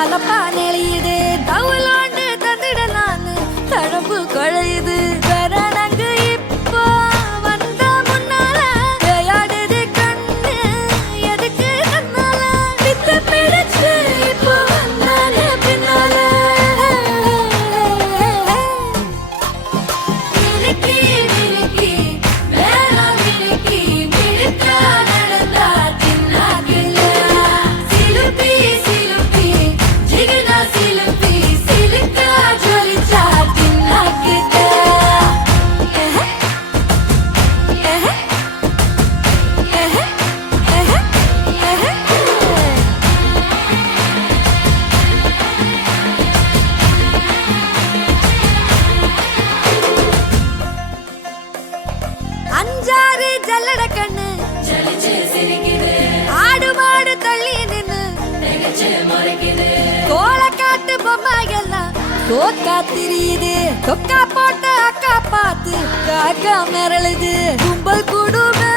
தலப்பா நெளியுது தவுலாண்டு தந்திடலான்னு தழம்பு குழையுது கரணங்கு இப்போ வந்த முன்னால விளையாடுது கண்ணு எதுக்கு தன்னால வித்து பிடிச்சு இப்போ வந்தாலே பின்னால மினுக்கி மினுக்கி வேணா மினுக்கி மினுக்கா நடந்தா தின்னாக்குல சிலுப்பி சிலுப்பி ஜிகினா சிலுப்பி சிலுக்கா ஜொலிச்சா தின்னாக்குல அஞ்சாறு ஜல்லட கண்ணு ஜலிச்சு சிரிக்குது ஆடு மாடு தள்ளி நின்னு திகச்சு முறைக்குது கோலக்காட்டு பொம்மை எல்லாம் தோக்கா திரியுது தொக்கா போட்ட அக்கா பார்த்து காக்கா மிரளுது கும்பல் குடும்ப